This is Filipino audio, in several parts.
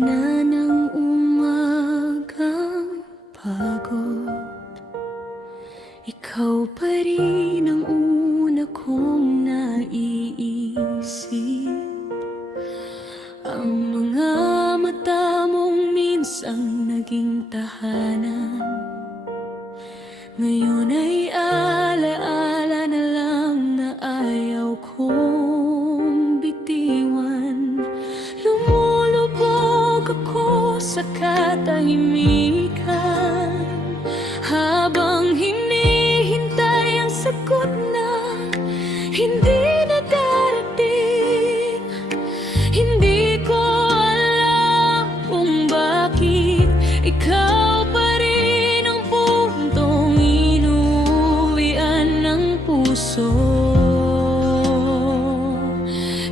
gitna ng umagang pagod, ikaw pa rin ang una kong naiisip. Ang mga mata mong minsang naging tahanan, ngayon ay alaala na lang na ayaw kong bitiwan. Lumulubog ako sa katahimikan, habang hinihintay ang sagot na hindi na darating. Hindi ko alam kung bakit ikaw pa rin ang puntong inuwian ng puso.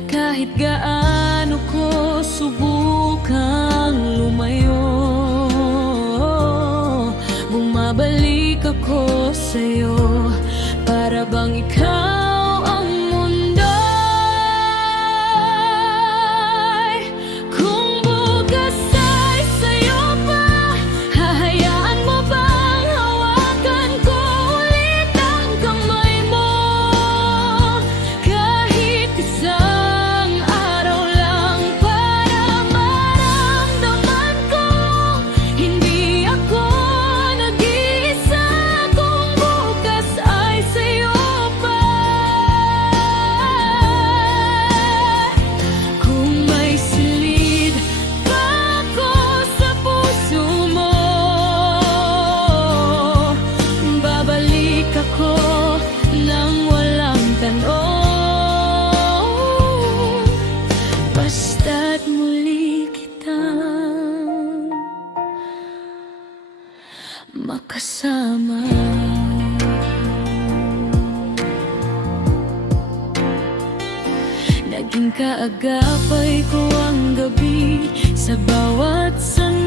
Kahit gaano ko subukang lumayo, bumabalik ako sa'yo, para bang ikaw ang mundo. Kung bukas ay sa'yo pa, hahayaan mo bang hawakan ko ulit ang kamay mo? Kahit isang araw lang, para maramdaman ko hindi ako nag-iisa. Kung bukas ay sa'yo pa, kung may silid pa ako sa puso mo, babalik ako nang walang tanong, basta't muli kitang makasama. Naging kaagapay ko ang gabi, sa bawat sandali